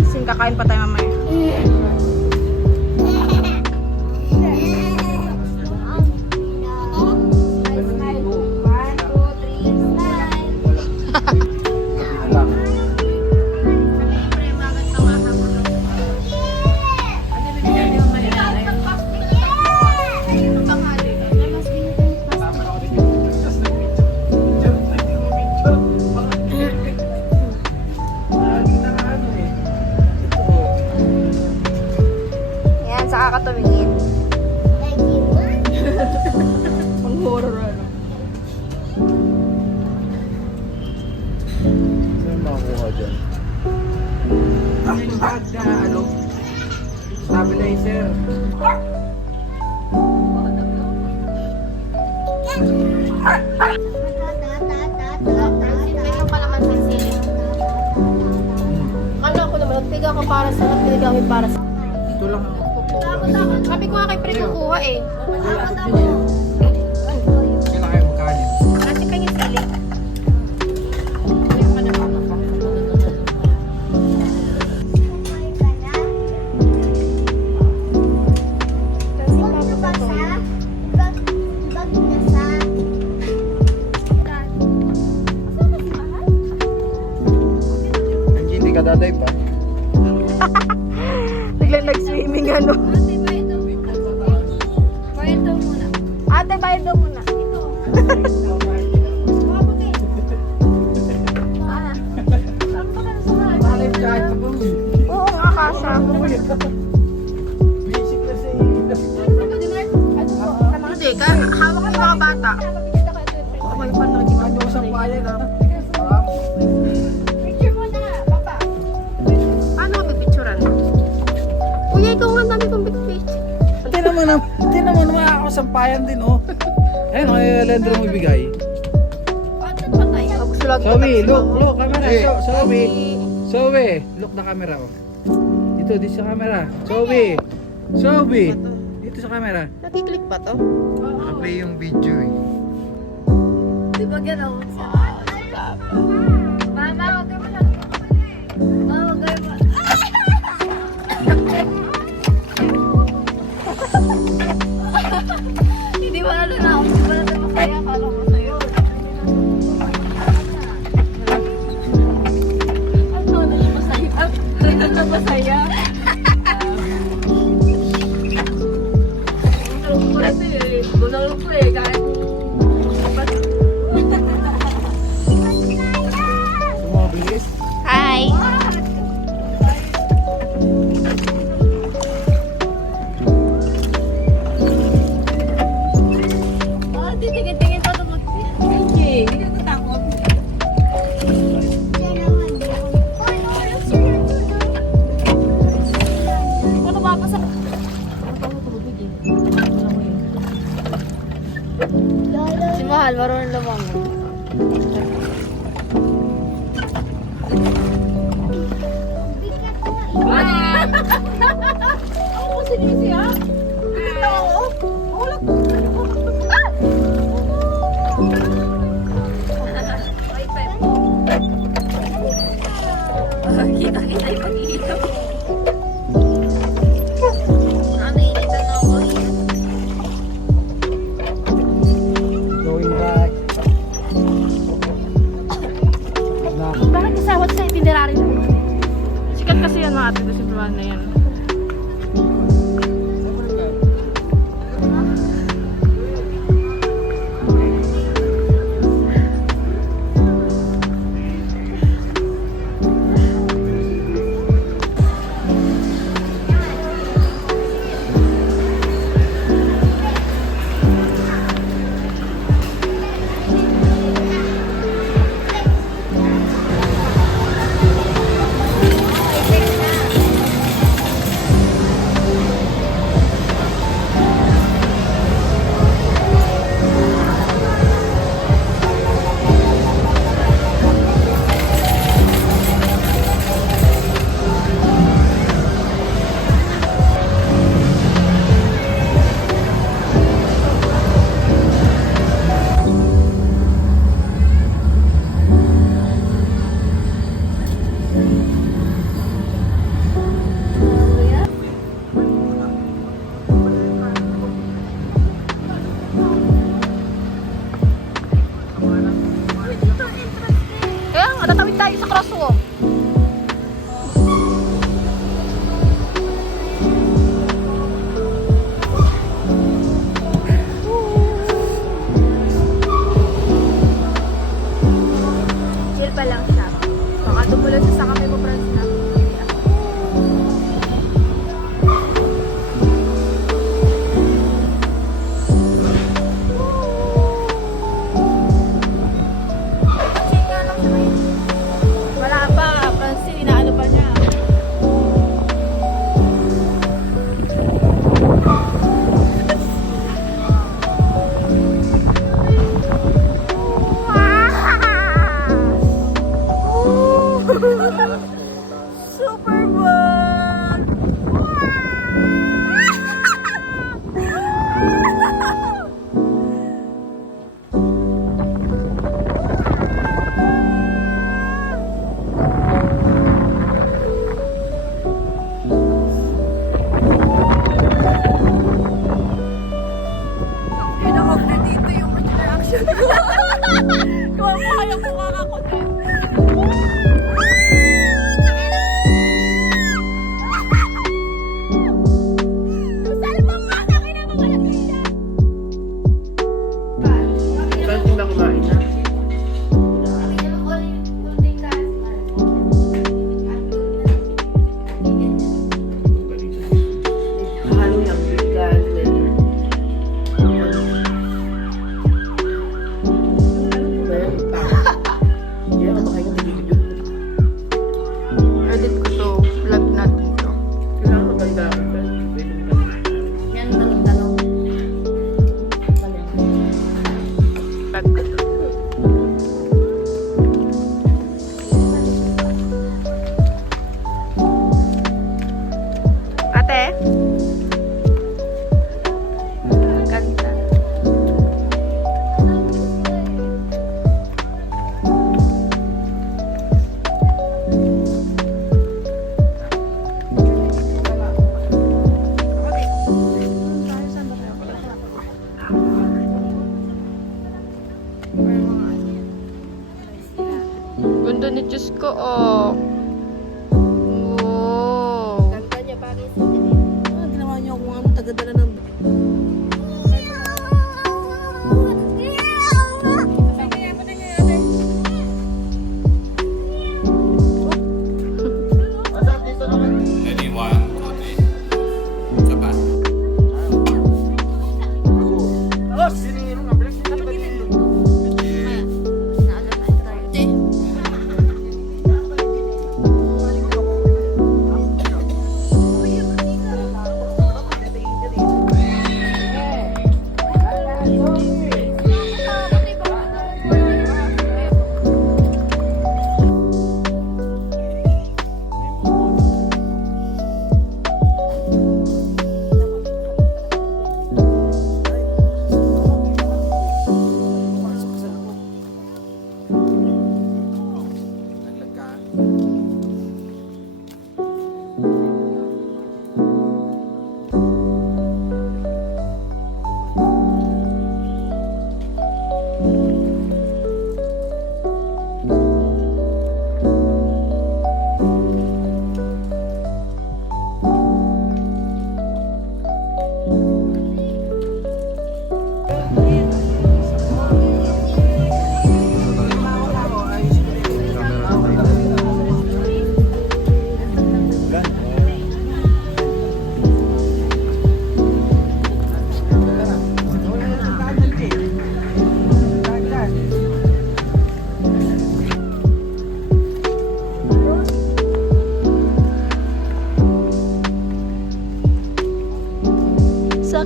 pansin. Kakain pa tayo mamaya. Yan, saka ka tumingin. Ang horror ano. Saan makakuha dyan? Yung bag na ano, stabilizer. Sinbigyan pa naman sa sili. Ano ko naman, nagpiga ko para sa nagpiga para sa... Ito lang ako. Sabi ko nga kay Pre kukuha eh. Kailan kayo magkanin? Kasi kanya sili. Hindi ka daday pa. Biglang nag-swimming ano. Ate, bayad daw muna. Malay kahit pa ba? Oo nga, kasha. Basic na sa Hindi ka, hawak ng mga bata. Okay pa na, di ba? Ano sa bayan ha? Paano ka pipicturan? Kuya, ikaw nga dami kong picture. Hindi naman mga kasampayan din oh. Ayun, kay Lendro mo ibigay. Zoe, look, camera. Zoe, look na camera oh. Dito sa camera. Zoe, dito sa camera. Nakiklik ba to? Naka-play yung video eh. Di ba gano'n? Mama, huwag ka malang. Mama, huwag kayo Hindi ba natin ako? Hindi ba natin masaya? Kala ko sa'yo. Ano na masaya? Ano na masaya? Gulang ko eh. Kahit Sumabilis. Hi! titingin-tingin pa tungkol. Hindi ka natakot. Ano ba pa sa... Si Mahal, marunong lamang. Ako po sinisi ha? Bigit ako. Wala po. Kita-kita yung pag-iinom. Naiinitan na ako. Going back. Bakit isawat sa itinerary mo? Sikat kasi yan mga ate, si Juan na yan.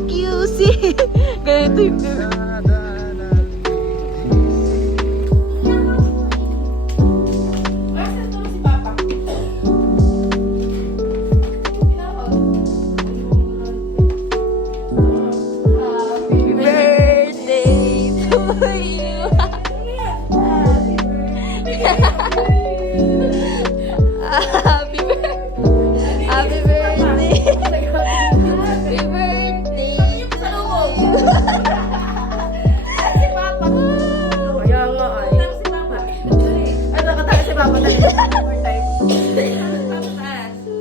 QC. Ganito yung... Happy birthday to you. Happy birthday. Happy birthday. Happy birthday to you. Si Papa. Kaya nga ay. Si Papa. Ay, nakatawa si Papa. More time.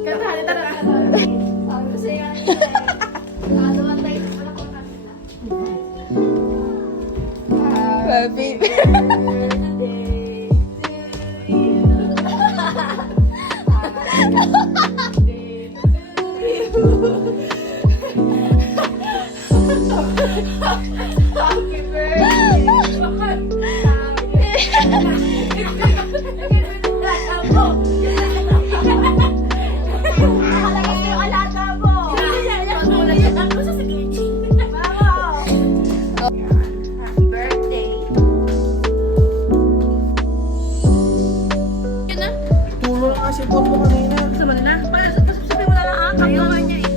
Kantahan, tara. Sabi ko sa'yo. Nakaluwan tayo. Wala ko kanina. Happy birthday. Happy birthday! Nakalagas na yung alaga mo! Ako sa sige. Happy birthday! Yun na? Tulo na kasi po mo kanina. Gusto mo na? Sabi mo na lang ah. Ayaw niya eh.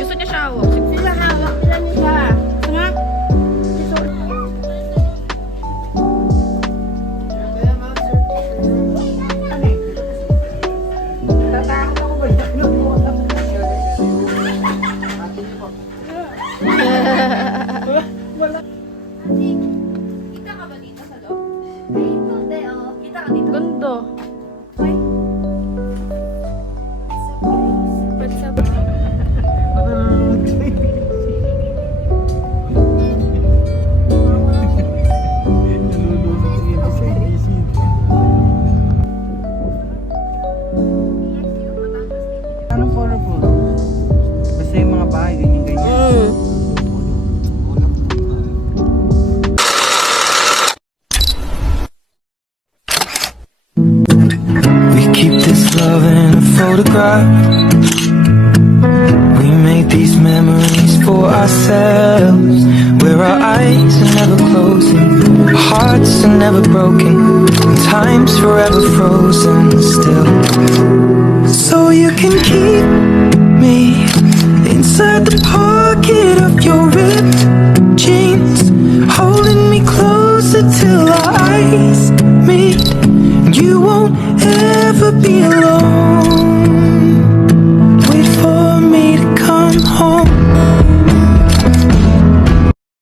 Gusto niya siya hawak. Sila hawak. Sila niya siya. Gusto nga? Tatakot ako ba? Kita ka ba dito sa loob? Ay, hindi oh. Kita ka dito. Gundo. Ay. What's up? Anong colorful? Basta yung mga bahay, ganyan-ganyan. We keep this love in a photograph. We make these memories for ourselves, where our eyes are never closing, our hearts are never broken, and time's forever frozen still. So you can keep me inside the